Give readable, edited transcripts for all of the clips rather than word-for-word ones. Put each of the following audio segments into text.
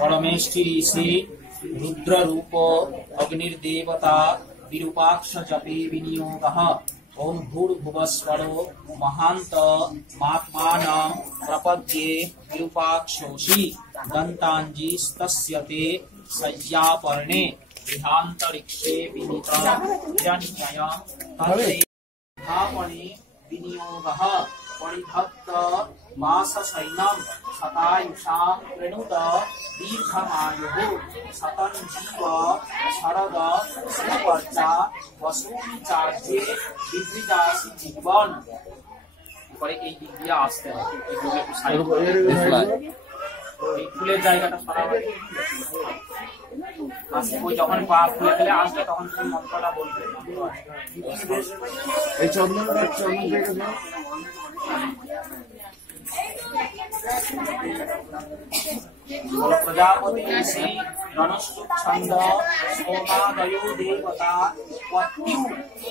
परमेष्टि से रुद्र रूप अग्निर्देवता विरूपाक्ष जपे विनियोगः ओम भूर्भुवस्वरो महांत मात्मानं प्रपद्ये विरूपाक्षोषि दन्ताञ्जिस्तस्यते सय्यापर्णे गृहान्तरिक्षे विनीता हिरण्यय तत्ते विनियोगः परिधत्त मासशैनं शतायुषां प्रणुत दीर्घमायुः शतं जीव शरद सुवर्चा वसूनि चार्ये विद्विजासि जीवन পরে এই দিক দিয়ে আসতে হবে এগুলো একটু সাইড করে এই ফুলের জায়গাটা সরাবে আসলে ওই যখন পা ফুলে ফেলে আসবে তখন তুমি মন্ত্রটা বলবে এই চন্দন থেকে प्रजापति ऋषि रणस्तुप छंद सोमादयो देवता पत्यु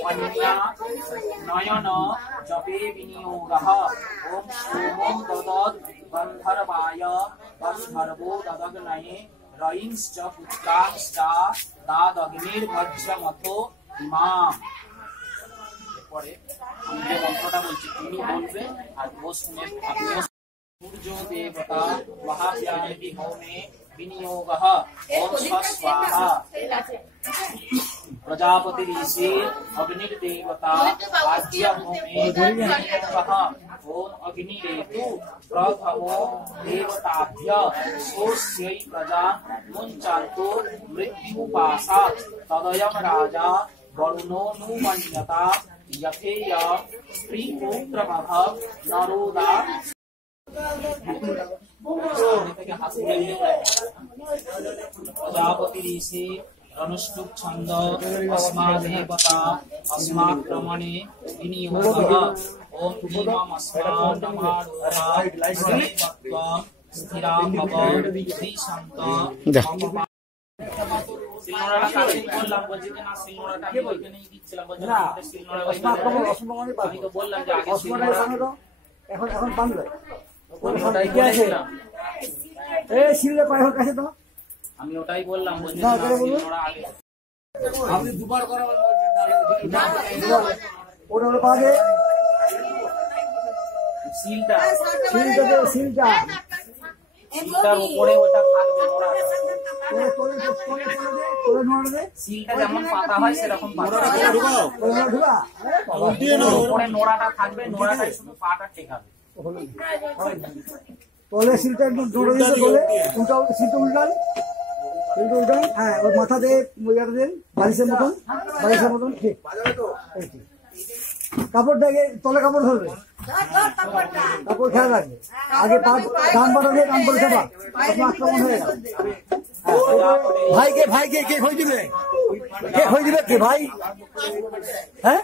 अन्या नयन जपे विनियोगः ओम सोमो ददद गंधर्वाय गंधर्वो ददग्नये रयिंश्च पुत्रांश्च दादग्निर्वज्रमथो इमाम পরে আমি যে মন্ত্রটা বলছি তুমি বলবে আর ও শুনে আপনি सूर्यो देवता वहाव्यानि होमे विनियोगः ओम स्वस्वाहा प्रजापति ऋषि अग्निर्देवता राज्य होमे विनियोगः ओम अग्निरेतु प्रभवो देवताभ्य सोऽस्यै प्रजा मुञ्चान्तो मृत्युपासात् तदयं राजा वरुणो नुमन्यता यथेय स्त्रीपुत्रमः नरोदा प्रजापति ऋषि अनुष्टुप छंद अस्मादेवता अस्माक्रमणे विनियोगः ओम भीमम् अस्मान्नमारोहा स्थिरां भव श्रीशान्त सिलनोड़ा का बोललाम বলছি যে না সিলনোড়াটা আমি ওইখানেই দিচ্ছিলাম বলছি সিলনোড়া আমি তো বললাম যে আগে সিলনোড়া এখন বাংলা ওটাই বলেছিলাম এই সিললে পায়র কাছে তো আমি ওটাই বললাম বলছি না সিলনোড়া আগে আপনি দুবার করা ওটা হলো পাগে সিলটার উপরে ওটা থাকবে নোড়া সিলটা যেমন পাতা হয় সেরকম নোড়াটা থাকবে নোড়াটাই শুধু পাটা টেকাবে তলে সিলটা একদম জোরে দিতে বলে উল্টাও সিলটা উল্টান হ্যাঁ ওর মাথা দিয়ে ইয়াটা দেন বালিশের মতন ঠিক কাপড়টাকে তলে কাপড় ধরবে কাপড় খেয়াল রাখবে আগে ডান পাটা দিয়ে কান করে চাপা আপনার আক্রমণ হয়ে গেল ভাইকে কে হয়ে দিবে কে ভাই হ্যাঁ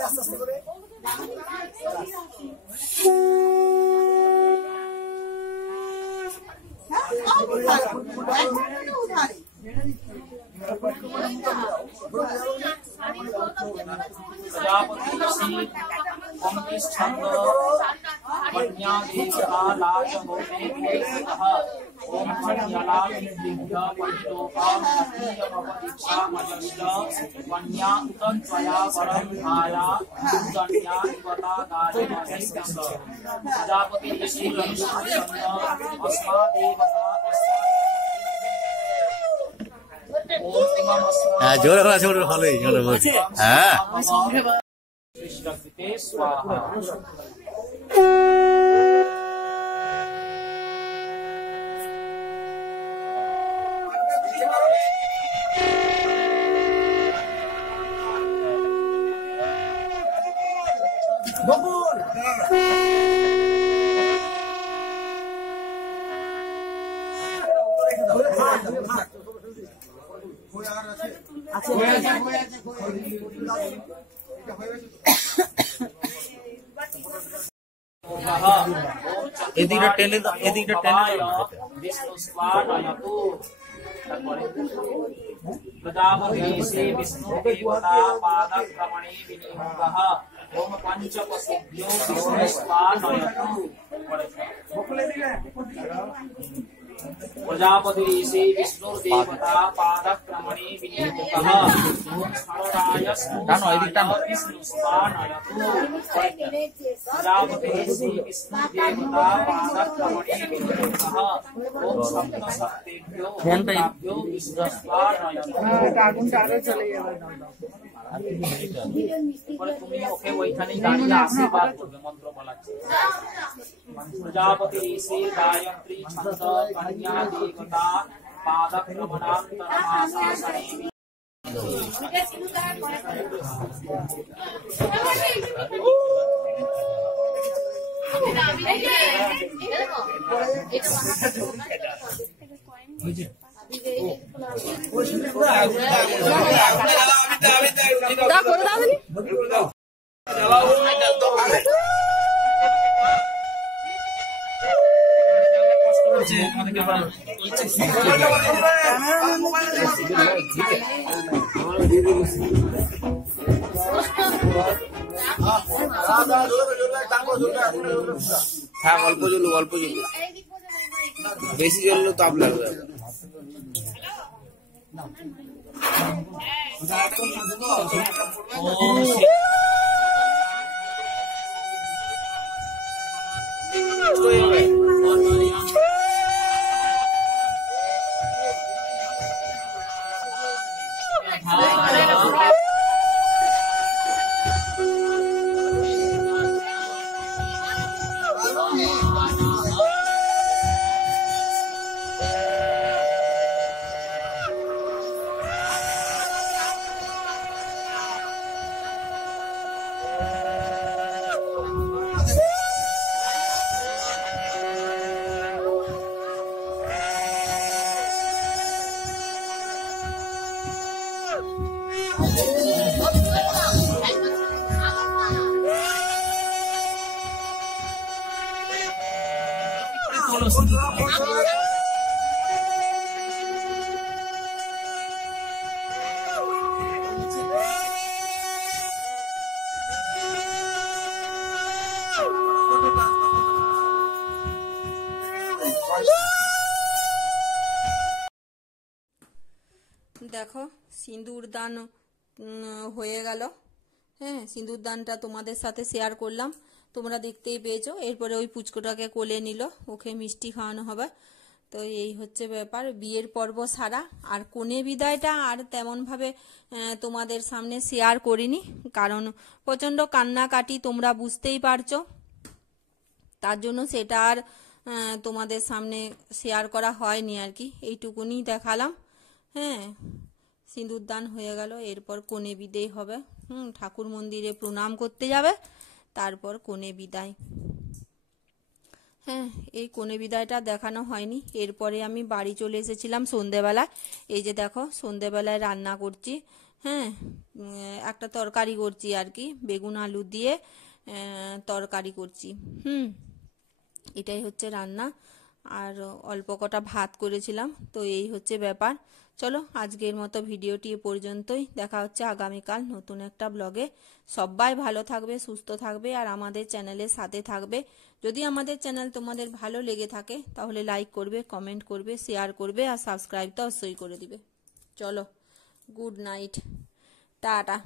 আস্তে আস্তে করে छंद कन्या देवता लाज होते विदेशतः ओम कन्यालालिंग परिलोकां तदीयमपदीक्षा मजश्च कन्या उतं त्वया वरं भाया कन्या देवता गायमधिष्ठस प्रजापति ऋषि अस्मा देवता হ্যাঁ জোরে করা জোরে ভালোই জোরে বলছি হ্যাঁ সৃষ্টকৃতে স্বাহা এদিকে টেনে দাও এদিকে টেনে দাও विष्णु स्वानयतु प्रजापति से विष्णु देवता पादक्रमणे विनियोगः ओम पंचपशुभ्यो विष्णु स्वानयतु प्रजापति से विष्णु देवता पादक्रमणे विनियोगः ओम षडायस्तु विष्णु स्वानयतु प्रजापति से विष्णु देवता पादक्रमणे विनियोगः ओम सप्तशक्तिभ्यो भूताभ्यो विष्णु स्वानयतु তুমি ওকে ওইখানেই দাঁড়িয়ে আশীর্বাদ করবে মন্ত্র বলাচ্ছে प्रजापति ऋषि गायत्री छंद कन्या देवता पादक्रमणान्तरमाशासने হ্যাঁ অল্প জ্বলুক অল্প জ্বলুক বেশি জ্বললে তাপ লাগবে দেখো সিঁদুর দান হয়ে গেল। হ্যাঁ, সিঁদুর দানটা তোমাদের সাথে শেয়ার করলাম, তোমরা দেখতেই পেয়েছো। এরপরে ওই পুচকোটাকে কোলে নিল, ওকে মিষ্টি খাওয়ানো হবে। তো এই হচ্ছে ব্যাপার, বিয়ের পর্ব সারা। আর কনে বিদায়টা আর তেমনভাবে তোমাদের সামনে শেয়ার করিনি, কারণ প্রচণ্ড কান্নাকাটি তোমরা বুঝতেই পারছো, তার জন্য সেটা আর তোমাদের সামনে শেয়ার করা হয়নি আর কি। এইটুকুনি দেখালাম। হ্যাঁ, সিঁদুর দান হয়ে গেল, এরপর কনে বিদায় হবে। ঠাকুর মন্দিরে প্রণাম করতে যাবে, তারপর কনে বিদায়। হ্যাঁ, এই কনে বিদায়টা দেখানো হয়নি। এরপরে আমি বাড়ি চলে এসেছিলাম সন্ধেবেলায়। এই যে দেখো, সন্ধেবেলায় রান্না করছি। হ্যাঁ, একটা তরকারি করছি আর কি, বেগুন আলু দিয়ে তরকারি করছি। এটাই হচ্ছে রান্না। আর অল্প কটা ভাত করেছিলাম। তো এই হচ্ছে ব্যাপার। চলো আজকের মতো ভিডিওটি এ পর্যন্তই। দেখা হচ্ছে আগামীকাল নতুন একটা ব্লগে। সবাই ভালো থাকবে, সুস্থ থাকবে আর আমাদের চ্যানেলের সাথে থাকবে। যদি আমাদের চ্যানেল তোমাদের ভালো লেগে থাকে তাহলে লাইক করবে, কমেন্ট করবে, শেয়ার করবে আর সাবস্ক্রাইব তো অবশ্যই করে দিবে। চলো, গুড নাইট, টাটা।